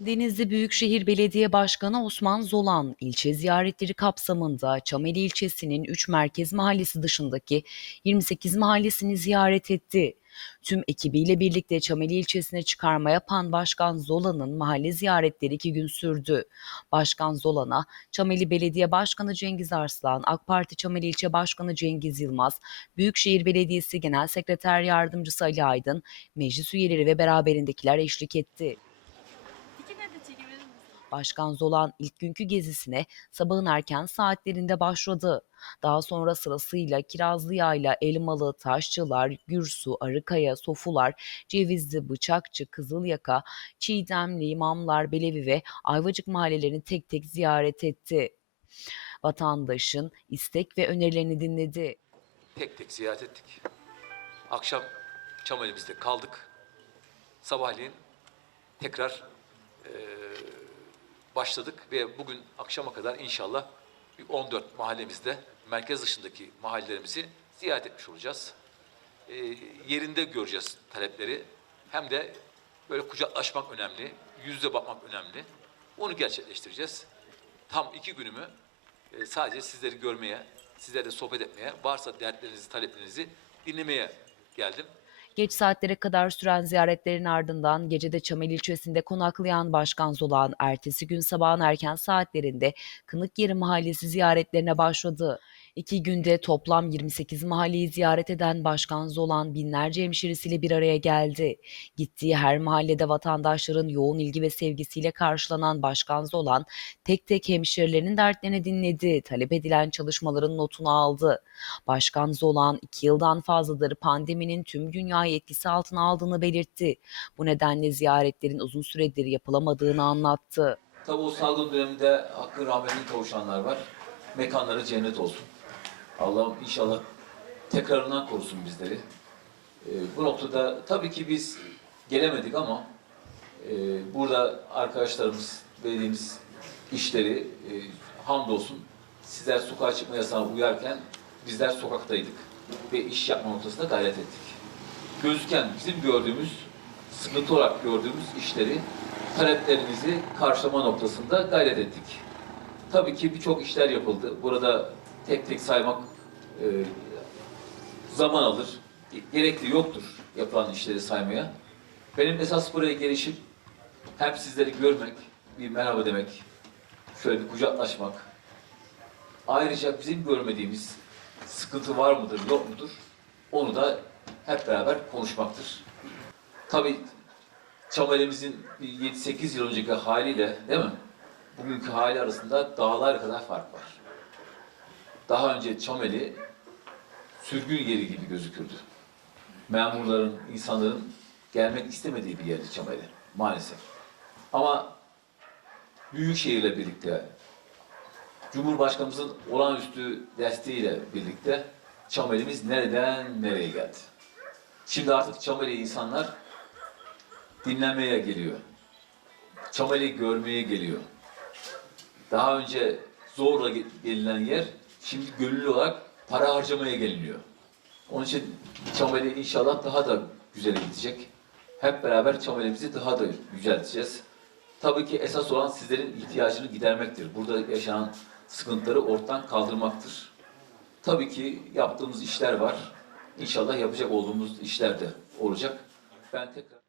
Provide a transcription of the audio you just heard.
Denizli Büyükşehir Belediye Başkanı Osman Zolan, ilçe ziyaretleri kapsamında Çameli ilçesinin 3 merkez mahallesi dışındaki 28 mahallesini ziyaret etti. Tüm ekibiyle birlikte Çameli ilçesine çıkarma yapan Başkan Zolan'ın mahalle ziyaretleri iki gün sürdü. Başkan Zolan'a Çameli Belediye Başkanı Cengiz Arslan, AK Parti Çameli İlçe Başkanı Cengiz Yılmaz, Büyükşehir Belediyesi Genel Sekreter Yardımcısı Ali Aydın, meclis üyeleri ve beraberindekiler eşlik etti. İki de çekebilir misin? Başkan Zolan ilk günkü gezisine sabahın erken saatlerinde başladı. Daha sonra sırasıyla Kirazlıyayla, Elmalı, Taşçılar, Gürsu, Arıkaya, Sofular, Cevizli, Bıçakçı, Kızılyaka, Çiğdemli, İmamlar, Belevi ve Ayvacık mahallelerini tek tek ziyaret etti. Vatandaşın istek ve önerilerini dinledi. tek tek ziyaret ettik. Akşam Çamali'mizde kaldık. Sabahleyin tekrar eee, başladık ve bugün akşama kadar inşallah bir 14 mahallemizde merkez dışındaki mahallelerimizi ziyaret etmiş olacağız. Eee, yerinde göreceğiz talepleri. Hem de böyle kucaklaşmak önemli, yüzde bakmak önemli. Onu gerçekleştireceğiz. Tam iki günümü e, sadece sizleri görmeye, sizlerle sohbet etmeye, varsa dertlerinizi, taleplerinizi dinlemeye geldim. Geç saatlere kadar süren ziyaretlerin ardından gecede Çamel ilçesinde konaklayan Başkan Zolan, ertesi gün sabahın erken saatlerinde Kınıkyeri Mahallesi ziyaretlerine başladı. İki günde toplam 28 mahalleyi ziyaret eden Başkan Zolan binlerce hemşiresiyle bir araya geldi. Gittiği her mahallede vatandaşların yoğun ilgi ve sevgisiyle karşılanan Başkan Zolan, tek tek hemşirelerinin dertlerini dinledi, talep edilen çalışmaların notunu aldı. Başkan Zolan iki yıldan fazladır pandeminin tüm dünyayı etkisi altına aldığını belirtti. Bu nedenle ziyaretlerin uzun süredir yapılamadığını anlattı. Tabi o salgın döneminde hakkın rahmetine kavuşanlar var. Mekanları cennet olsun. Allah'ım inşallah tekrarından korusun bizleri. Ee, bu noktada tabii ki biz gelemedik ama e, burada arkadaşlarımız, belediğimiz işleri e, hamdolsun sizler sokağa çıkma yasağına uyarken bizler sokaktaydık ve iş yapma noktasında gayret ettik. Gözüken bizim gördüğümüz, sıkıntı olarak gördüğümüz işleri, taleplerimizi karşılama noktasında gayret ettik. Tabii ki birçok işler yapıldı. Burada tek tek saymak e, zaman alır. Gerekli yoktur yapılan işleri saymaya. Benim esas buraya gelişim hem sizleri görmek, bir merhaba demek, şöyle bir kucaklaşmak. Ayrıca bizim görmediğimiz sıkıntı var mıdır, yok mudur? Onu da hep beraber konuşmaktır. Tabii Çamalimizin 7-8 yıl önceki haliyle değil mi? Bugünkü hali arasında dağlar kadar fark var. Daha önce Çameli sürgün yeri gibi gözükürdü. Memurların, insanların gelmek istemediği bir yerdi Çameli maalesef. Ama büyük şehirle birlikte Cumhurbaşkanımızın olağanüstü desteğiyle birlikte Çamelimiz nereden nereye geldi. Şimdi artık Çameli insanlar dinlemeye geliyor. Çameli görmeye geliyor. Daha önce zorla ge- gelinen yer şimdi gönüllü olarak para harcamaya geliniyor. Onun için Çameli inşallah daha da güzel gidecek. Hep beraber Çameli'mizi daha da yücelteceğiz. Tabii ki esas olan sizlerin ihtiyacını gidermektir. Burada yaşanan sıkıntıları ortadan kaldırmaktır. Tabii ki yaptığımız işler var. İnşallah yapacak olduğumuz işler de olacak. Ben tekrar